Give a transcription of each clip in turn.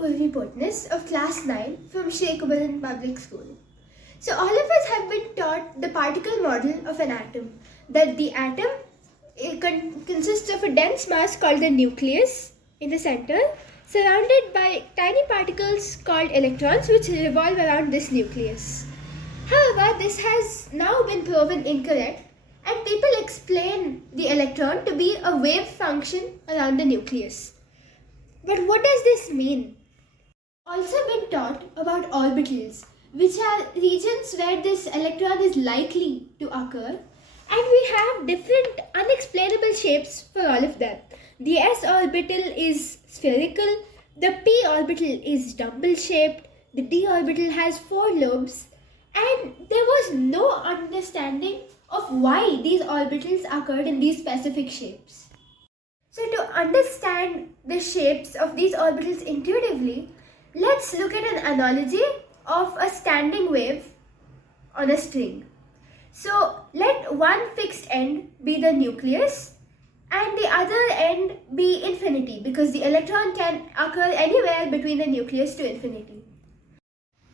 Urvi Botnis of class 9 from Sheikh Ubadan Public School. So all of us have been taught the particle model of an atom, that the atom consists of a dense mass called the nucleus in the center, surrounded by tiny particles called electrons which revolve around this nucleus. However, this has now been proven incorrect, and people explain the electron to be a wave function around the nucleus. But what does this mean? Also been taught about orbitals, which are regions where this electron is likely to occur, and we have different unexplainable shapes for all of them. The s orbital is spherical, the p orbital is dumbbell shaped, the d orbital has 4 lobes, and there was no understanding of why these orbitals occurred in these specific shapes. So to understand the shapes of these orbitals intuitively, let's look at an analogy of a standing wave on a string. So let one fixed end be the nucleus and the other end be infinity, because the electron can occur anywhere between the nucleus to infinity.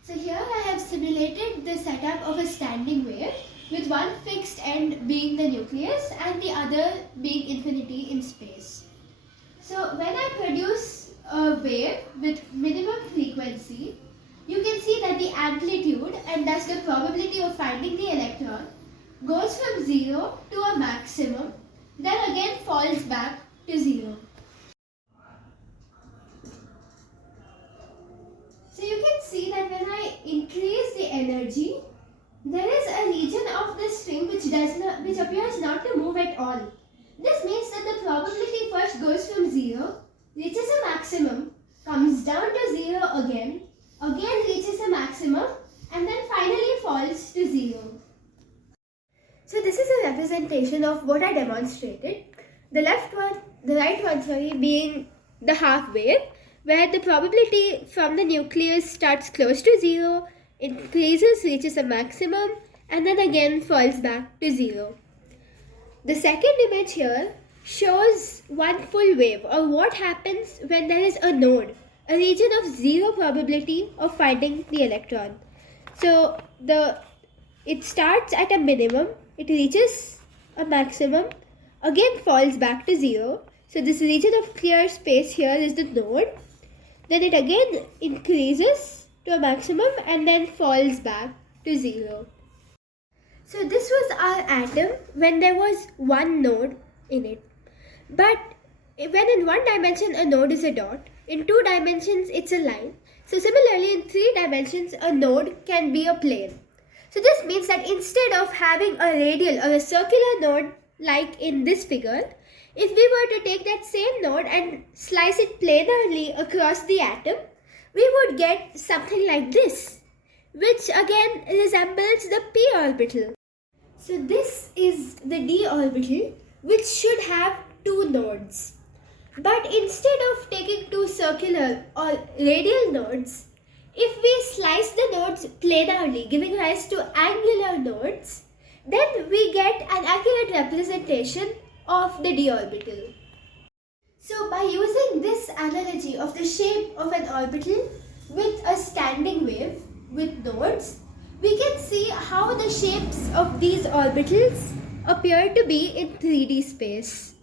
So here I have simulated the setup of a standing wave with one fixed end being the nucleus and the other being infinity in space. So when I produce a wave with minimum frequency, you can see that the amplitude and thus the probability of finding the electron goes from 0 to a maximum, then again falls back to 0. So you can see that when I increase the energy, there is a region of the string which appears not to move at all. This means that the probability first goes from 0, reaches a maximum, comes down to 0 again reaches a maximum, and then finally falls to 0. So this is a representation of what I demonstrated. The right one being the half wave, where the probability from the nucleus starts close to 0, increases, reaches a maximum, and then again falls back to 0. The second image here shows one full wave, or what happens when there is a node, a region of 0 probability of finding the electron. So it starts at a minimum, it reaches a maximum, again falls back to 0. So this region of clear space here is the node. Then it again increases to a maximum and then falls back to 0. So this was our atom when there was one node in it. But when in one dimension a node is a dot, in 2 dimensions it's a line. So similarly in 3 dimensions a node can be a plane. So this means that instead of having a radial or a circular node like in this figure, if we were to take that same node and slice it planarly across the atom, we would get something like this, which again resembles the p orbital. So this is the d orbital, which should have 2 nodes. But instead of taking 2 circular or radial nodes, if we slice the nodes planarly, giving rise to angular nodes, then we get an accurate representation of the d orbital. So by using this analogy of the shape of an orbital with a standing wave with nodes, we can see how the shapes of these orbitals appear to be in 3D space.